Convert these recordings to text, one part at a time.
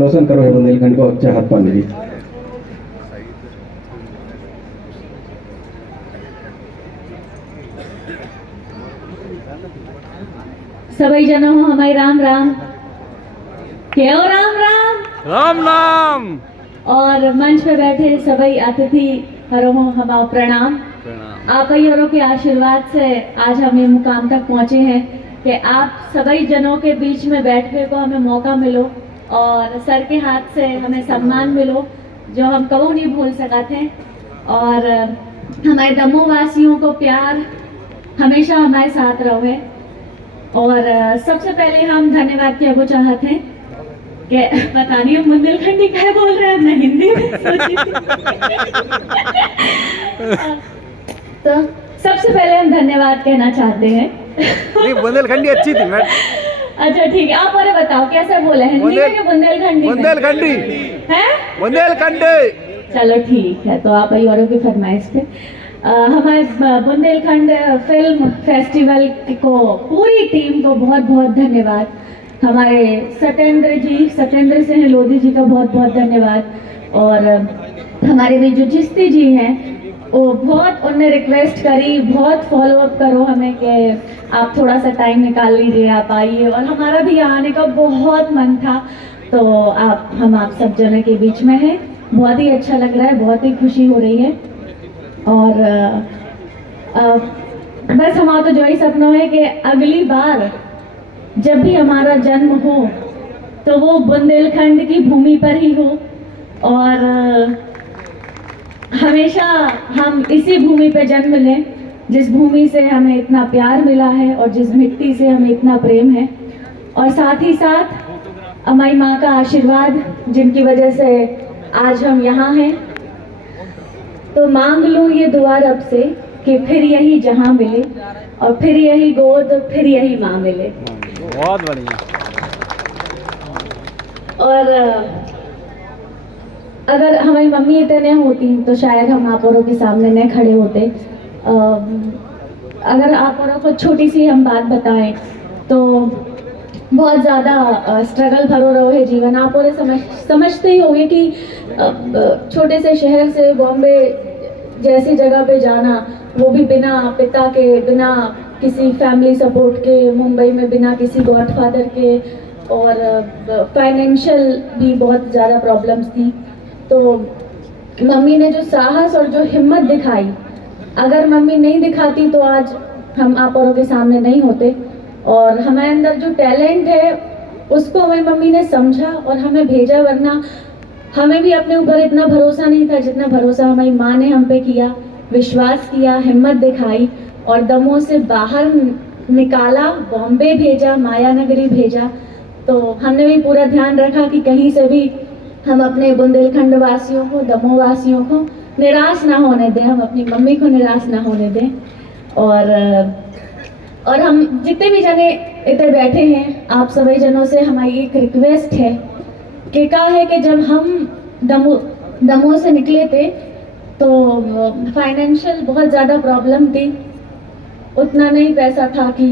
रोशन करो है बुंदेलखंड को चाहत पांडे जी। सभी जनों हो हमारी राम राम क्या हो राम राम राम राम। और मंच पे बैठे सभी अतिथि हरो हमारा प्रणाम। आप ही हरों के आशीर्वाद से आज हम ये मुकाम तक पहुंचे हैं कि आप सभी जनों के बीच में बैठने को हमें मौका मिलो और सर के हाथ से हमें सम्मान मिलो जो हम कभी नहीं भूल सका थे। और हमारे दमोह वासियों को प्यार हमेशा हमारे साथ रहे। और सबसे पहले हम धन्यवाद क्या वो चाहते हैं कि पता नहीं हम बुंदेलखंडी क्या बोल रहे हैं, मैं हिंदी में सोची तो सबसे पहले हम धन्यवाद कहना चाहते हैं। नहीं, बुंदेलखंडी अच्छी थी मैडम। अच्छा ठीक है, आप और बताओ कैसे बोले हिंदी में कि बुंदेलखंडी में? बुंदेलखंडी है बुंदेलखंडी। चलो ठीक है, तो आप और की फरमाइश पे हमारे बुंदेलखंड फिल्म फेस्टिवल को पूरी टीम को बहुत बहुत धन्यवाद। हमारे सत्येंद्र सिंह लोधी जी का बहुत बहुत धन्यवाद। और हमारे भी जो जिस्ती जी हैं वो बहुत उनने रिक्वेस्ट करी बहुत फॉलो अप करो हमें कि आप थोड़ा सा टाइम निकाल लीजिए, आप आइए। और हमारा भी आने का बहुत मन था, तो हम आप सब जनों के बीच में हैं। बहुत ही अच्छा लग रहा है, बहुत ही खुशी हो रही है। और बस हमारा तो जो ही सपना है कि अगली बार जब भी हमारा जन्म हो तो वो बुंदेलखंड की भूमि पर ही हो और हमेशा हम इसी भूमि पर जन्म लें जिस भूमि से हमें इतना प्यार मिला है और जिस मिट्टी से हमें इतना प्रेम है। और साथ ही साथ हमारी माँ का आशीर्वाद जिनकी वजह से आज हम यहाँ हैं। तो मांग लूँ ये दुआ रब से कि फिर यही जहां मिले और फिर यही गोद फिर यही माँ मिले। बहुत बढ़िया। और अगर हमारी मम्मी इतने होती तो शायद हम आप औरों के सामने न खड़े होते। अगर आप औरों को छोटी सी हम बात बताएं तो बहुत ज़्यादा स्ट्रगल भरो रहो है जीवन। आप और समझते ही होंगे कि छोटे से शहर से बॉम्बे जैसी जगह पे जाना, वो भी बिना पिता के, बिना किसी फैमिली सपोर्ट के, मुंबई में बिना किसी गॉडफादर के, और फाइनेंशियल भी बहुत ज़्यादा प्रॉब्लम्स थी। तो मम्मी ने जो साहस और जो हिम्मत दिखाई, अगर मम्मी नहीं दिखाती तो आज हम आप औरों के सामने नहीं होते। और हमारे अंदर जो टैलेंट है उसको हमारी मम्मी ने समझा और हमें भेजा, वरना हमें भी अपने ऊपर इतना भरोसा नहीं था जितना भरोसा हमारी माँ ने हम पे किया, विश्वास किया, हिम्मत दिखाई और दमोह से बाहर निकाला, बॉम्बे भेजा, माया नगरी भेजा। तो हमने भी पूरा ध्यान रखा कि कहीं से भी हम अपने बुंदेलखंड वासियों को, दमोह वासियों को निराश ना होने दें, हम अपनी मम्मी को निराश ना होने दें। और हम जितने भी जने इतने बैठे हैं, आप सभी जनों से हमारी एक रिक्वेस्ट है कि क्या है कि जब हम दमोह से निकले थे तो फाइनेंशियल बहुत ज़्यादा प्रॉब्लम थी। उतना नहीं पैसा था कि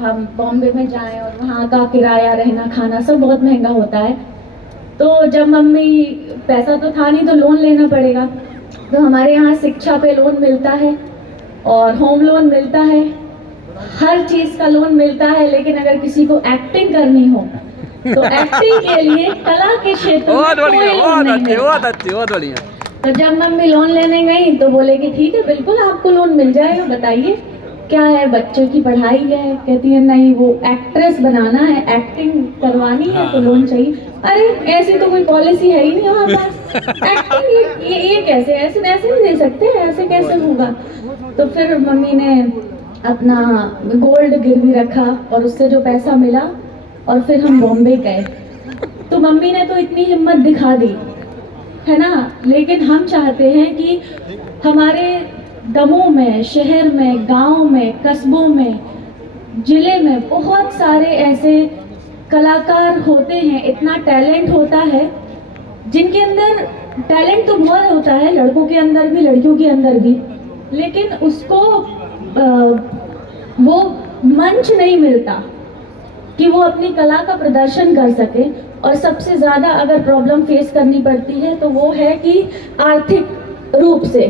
हम बॉम्बे में जाएं और वहाँ का किराया, रहना, खाना सब बहुत महंगा होता है। तो जब मम्मी, पैसा तो था नहीं तो लोन लेना पड़ेगा। तो हमारे यहाँ शिक्षा पे लोन मिलता है और होम लोन मिलता है, हर चीज़ का लोन मिलता है। लेकिन अगर किसी को एक्टिंग करनी हो तो एक्टिंग के लिए कला के क्षेत्र में कोई लोन नहीं मिलता। बहुत बढ़िया। तो जब मम्मी लोन लेने गई तो बोले कि ठीक है बिल्कुल आपको लोन मिल जाएगा, बताइए क्या है, बच्चों की पढ़ाई है। कहती है नहीं, वो एक्ट्रेस बनाना है, एक्टिंग करवानी है तो लोन चाहिए। अरे ऐसी तो कोई पॉलिसी है ही नहीं हमारे पास, एक्टिंग ये कैसे, ऐसे नहीं दे सकते, ऐसे कैसे होगा। तो फिर मम्मी ने अपना गोल्ड गिरवी रखा और उससे जो पैसा मिला और फिर हम बॉम्बे गए। तो मम्मी ने तो इतनी हिम्मत दिखा दी है ना, लेकिन हम चाहते हैं कि हमारे दमोह में, शहर में, गांव में, कस्बों में, जिले में बहुत सारे ऐसे कलाकार होते हैं, इतना टैलेंट होता है जिनके अंदर टैलेंट तो बहुत होता है, लड़कों के अंदर भी, लड़कियों के अंदर भी, लेकिन उसको वो मंच नहीं मिलता कि वो अपनी कला का प्रदर्शन कर सके। और सबसे ज़्यादा अगर प्रॉब्लम फेस करनी पड़ती है तो वो है कि आर्थिक रूप से,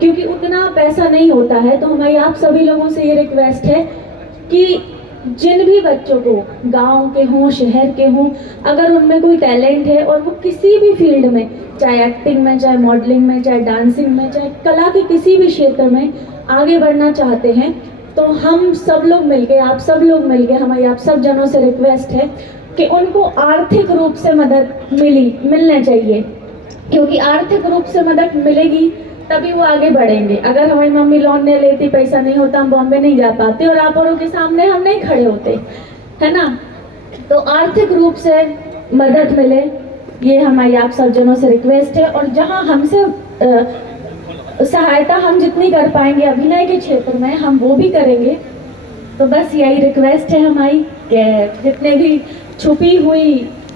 क्योंकि उतना पैसा नहीं होता है। तो हमारी आप सभी लोगों से ये रिक्वेस्ट है कि जिन भी बच्चों को, गांव के हों शहर के हों, अगर उनमें कोई टैलेंट है और वो किसी भी फील्ड में, चाहे एक्टिंग में, चाहे मॉडलिंग में, चाहे डांसिंग में, चाहे कला के किसी भी क्षेत्र में आगे बढ़ना चाहते हैं, तो हम सब लोग मिलके, आप सब लोग मिलके, हमारी आप सब जनों से रिक्वेस्ट है कि उनको आर्थिक रूप से मदद मिलना चाहिए, क्योंकि आर्थिक रूप से मदद मिलेगी तभी वो आगे बढ़ेंगे। अगर हमारी मम्मी लोन नहीं लेती, पैसा नहीं होता, हम बॉम्बे नहीं जा पाते और आप औरों के सामने हम नहीं खड़े होते, है ना। तो आर्थिक रूप से मदद मिले, ये हमारी आप सब जनों से रिक्वेस्ट है। और जहाँ हमसे सहायता हम जितनी कर पाएंगे अभिनय के क्षेत्र में, हम वो भी करेंगे। तो बस यही रिक्वेस्ट है हमारी कि जितने भी छुपी हुई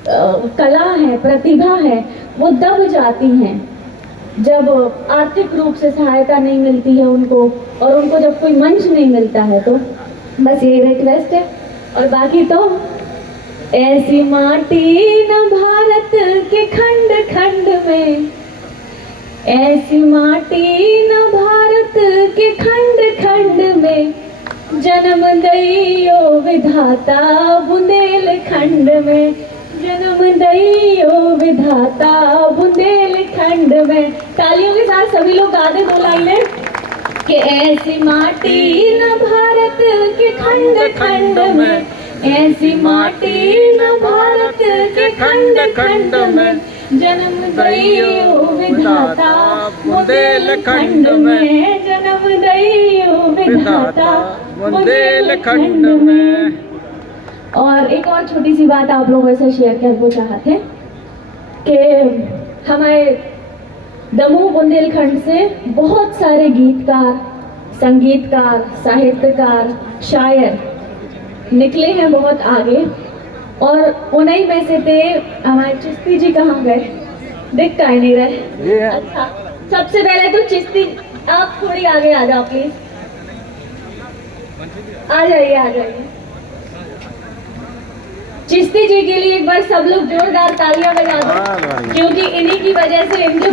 कला है, प्रतिभा है, वो दब जाती हैं जब आर्थिक रूप से सहायता नहीं मिलती है उनको, और उनको जब कोई मंच नहीं मिलता है। तो बस यही रिक्वेस्ट है। और बाकी तो ऐसी माटी न भारत के खंड खंड में, ऐसी माटी न भारत के खंड खंड में, जन्म दैयो विधाता बुंदेलखंड में, जन्म दैयो विधाता बुंदेलखंड में। तालियों के साथ सभी लोग गा दे 2 लाइनें कि ऐसी माटी न भारत के खंड खंड में, ऐसी माटी न भारत के खंड खंड में, जन्म दैयो विधाता बुंदेलखंड में, जन्म दैयो विधाता बुंदेलखंड में। और एक और छोटी सी बात आप लोगों से शेयर करना चाहते हैं कि हमारे दमोह बुंदेलखंड से बहुत सारे गीतकार, संगीतकार, साहित्यकार, शायर निकले हैं बहुत आगे, और उन्हीं में से थे हमारे चिश्ती जी। कहाँ गए, दिख का नहीं रहे। अच्छा, सबसे पहले तो चिश्ती, आप थोड़ी आगे आ जाओ प्लीज, आ जाइए आ जाइए। चिश्ती जी के लिए एक बार सब लोग जोरदार तालियां बजा दो, क्योंकि इन्हीं की वजह से इनके